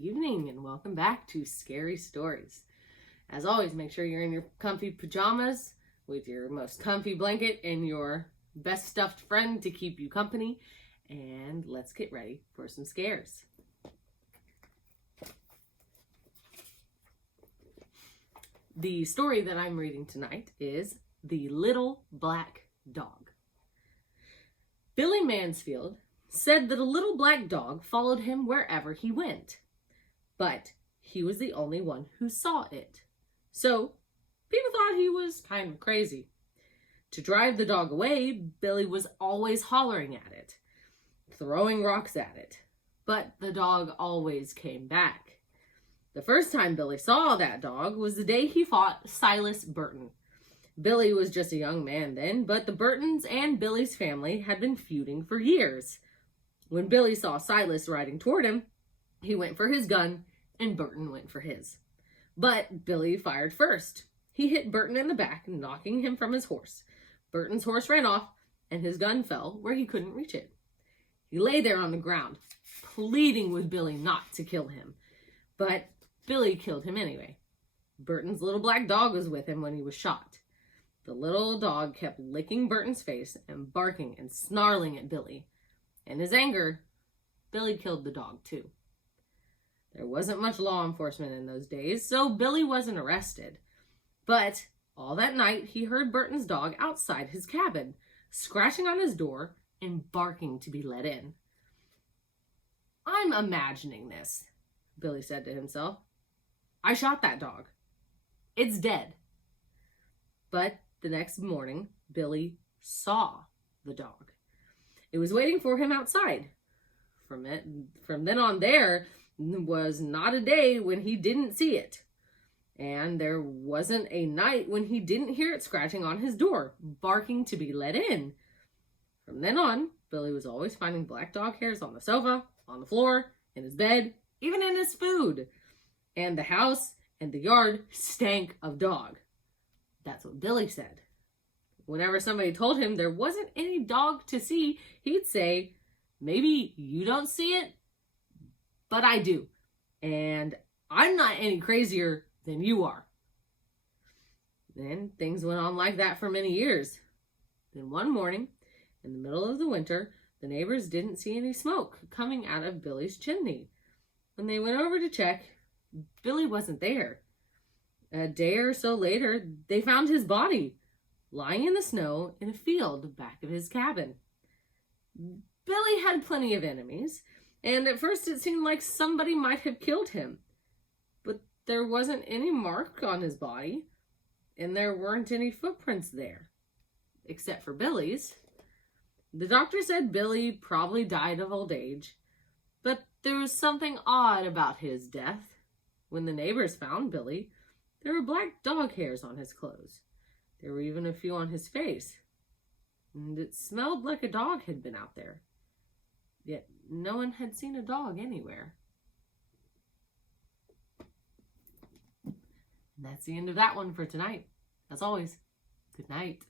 Good evening and welcome back to Scary Stories. As always, make sure you're in your comfy pajamas with your most comfy blanket and your best stuffed friend to keep you company. And let's get ready for some scares. The story that I'm reading tonight is The Little Black Dog. Billy Mansfield said that a little black dog followed him wherever he went, but he was the only one who saw it. So people thought he was kind of crazy. To drive the dog away, Billy was always hollering at it, throwing rocks at it, but the dog always came back. The first time Billy saw that dog was the day he fought Silas Burton. Billy was just a young man then, but the Burtons and Billy's family had been feuding for years. When Billy saw Silas riding toward him, he went for his gun and Burton went for his. But Billy fired first. He hit Burton in the back, knocking him from his horse. Burton's horse ran off and his gun fell where he couldn't reach it. He lay there on the ground, pleading with Billy not to kill him. But Billy killed him anyway. Burton's little black dog was with him when he was shot. The little dog kept licking Burton's face and barking and snarling at Billy. In his anger, Billy killed the dog too. There wasn't much law enforcement in those days, so Billy wasn't arrested. But all that night, he heard Burton's dog outside his cabin, scratching on his door and barking to be let in. "I'm imagining this," Billy said to himself. "I shot that dog. It's dead." But the next morning, Billy saw the dog. It was waiting for him outside. From then on, there was not a day when he didn't see it. And there wasn't a night when he didn't hear it scratching on his door, barking to be let in. From then on, Billy was always finding black dog hairs on the sofa, on the floor, in his bed, even in his food. And the house and the yard stank of dog. That's what Billy said. Whenever somebody told him there wasn't any dog to see, he'd say, "Maybe you don't see it, but I do. And I'm not any crazier than you are." Then things went on like that for many years. Then one morning, in the middle of the winter, the neighbors didn't see any smoke coming out of Billy's chimney. When they went over to check, Billy wasn't there. A day or so later, they found his body lying in the snow in a field back of his cabin. Billy had plenty of enemies, and at first it seemed like somebody might have killed him. But there wasn't any mark on his body, and there weren't any footprints there, except for Billy's. The doctor said Billy probably died of old age, but there was something odd about his death. When the neighbors found Billy, there were black dog hairs on his clothes. There were even a few on his face. And it smelled like a dog had been out there. Yet no one had seen a dog anywhere. And that's the end of that one for tonight. As always, good night.